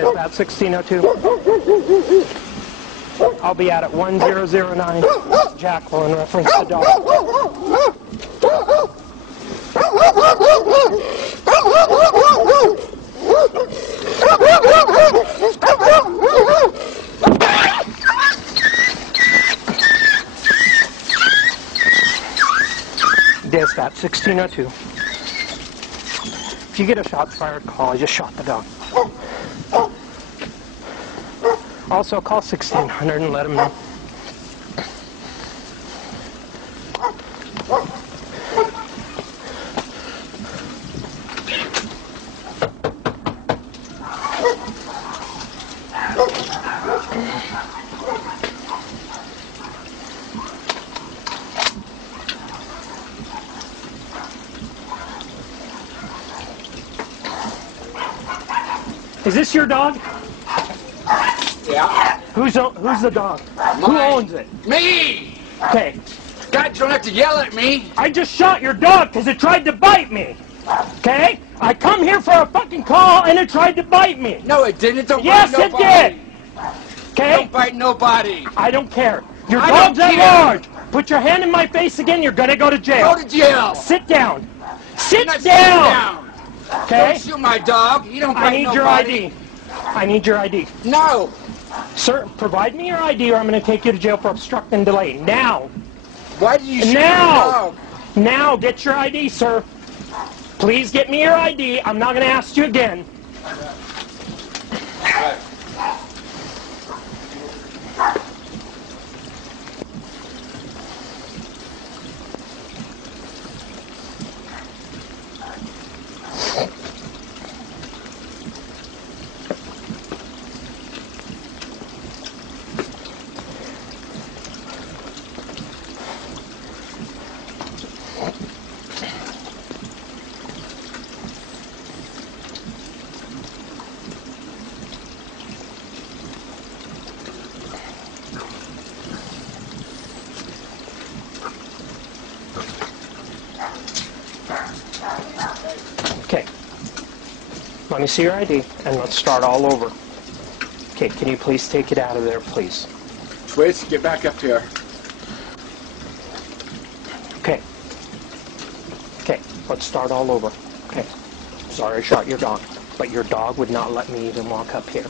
Dispatch 1602. I'll be out at 1009. Jackal in reference to dog. Dispatch 1602. If you get a shots fired call, I just shot the dog. Also call 1600 and let them know. Is this your dog? Yeah. Who's the dog? Mine. Who owns it? Me! Okay. God, you don't have to yell at me. I just shot your dog because it tried to bite me. Okay? I come here for a fucking call and it tried to bite me. No, it didn't. Don't Yes, bite it nobody. did. Okay? Don't bite nobody. I don't care. Your I dog's don't at care. large. Put your hand in my face again, you're gonna go to jail. Go to jail. Sit down. Sit Not down. down. Okay? Don't shoot my dog. You don't bite I need your nobody. ID. I need your ID. No. Sir, provide me your ID or I'm going to take you to jail for obstruct and delay. Now. Why did you shoot Now. my dog? Now, get your ID, sir. Please get me your ID. I'm not going to ask you again. Okay. Let me see your ID, and let's start all over. Okay, can you please take it out of there, please? Twitch, get back up here. Okay. Okay, let's start all over. Okay. Sorry I shot your dog, but your dog would not let me even walk up here.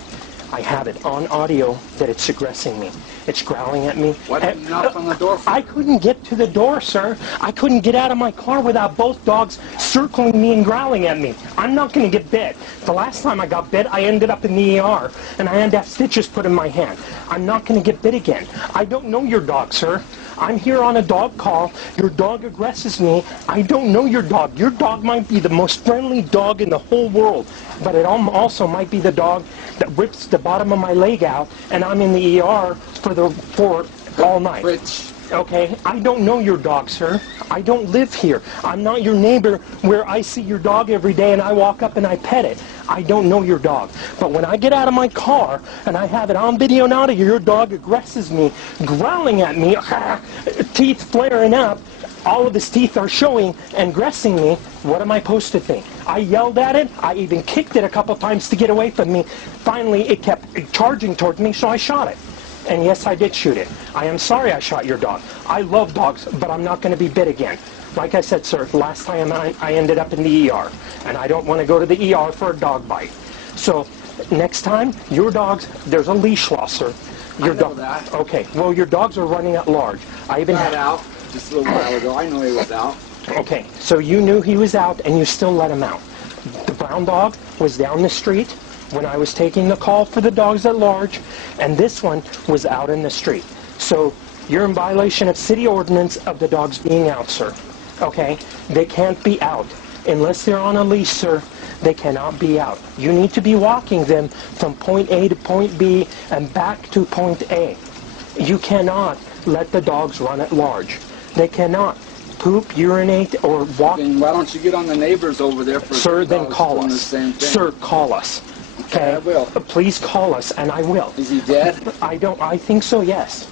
I have it on audio that it's aggressing me. It's growling at me. Why didn't you knock on the door for? I couldn't get to the door, sir. I couldn't get out of my car without both dogs circling me and growling at me. I'm not going to get bit. The last time I got bit, I ended up in the ER, and I had to have stitches put in my hand. I'm not going to get bit again. I don't know your dog, sir. I'm here on a dog call. Your dog aggresses me. I don't know your dog. Your dog might be the most friendly dog in the whole world, but it also might be the dog that rips the bottom of my leg out, and I'm in the ER for all night. Twitch. Okay, I don't know your dog, sir. I don't live here. I'm not your neighbor where I see your dog every day and I walk up and I pet it. I don't know your dog. But when I get out of my car and I have it on video and audio, your dog aggresses me, growling at me, teeth flaring up, all of his teeth are showing and aggressing me. What am I supposed to think? I yelled at it. I even kicked it a couple times to get away from me. Finally, it kept charging towards me, so I shot it. And yes, I did shoot it. I am sorry I shot your dog. I love dogs, but I'm not going to be bit again. Like I said, sir, last time I ended up in the ER, and I don't want to go to the ER for a dog bite. So next time, your dogs, there's a leash law, sir. Your dog. That. Okay, well, your dogs are running at large. I even had out just a little while ago. I know he was out. Okay, so you knew he was out, and you still let him out. The brown dog was down the street when I was taking the call for the dogs at large, and this one was out in the street. So you're in violation of city ordinance of the dogs being out, sir. Okay? They can't be out. Unless they're on a leash, sir, they cannot be out. You need to be walking them from point A to point B and back to point A. You cannot let the dogs run at large. They cannot poop, urinate, or walk. Then why don't you get on the neighbors over there for Sir, then call doing us. the same thing? Sir, call us. Okay, I will. Please call us, and I will. Is he dead? I think so, yes.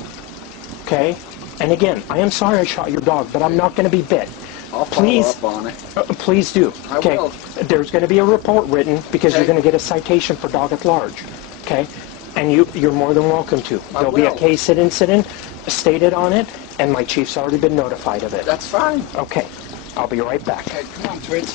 Okay? And again, I am sorry I shot your dog, but I'm not going to be bit. I'll follow Please. up on it. Please do. I Okay. will. There's going to be a report written because you're Okay. going to get a citation for dog at large. Okay. And you're more than welcome to. There'll be a will. case incident stated on it, and my chief's already been notified of it. That's fine. Okay. I'll be right back. Okay, come on, Twitch.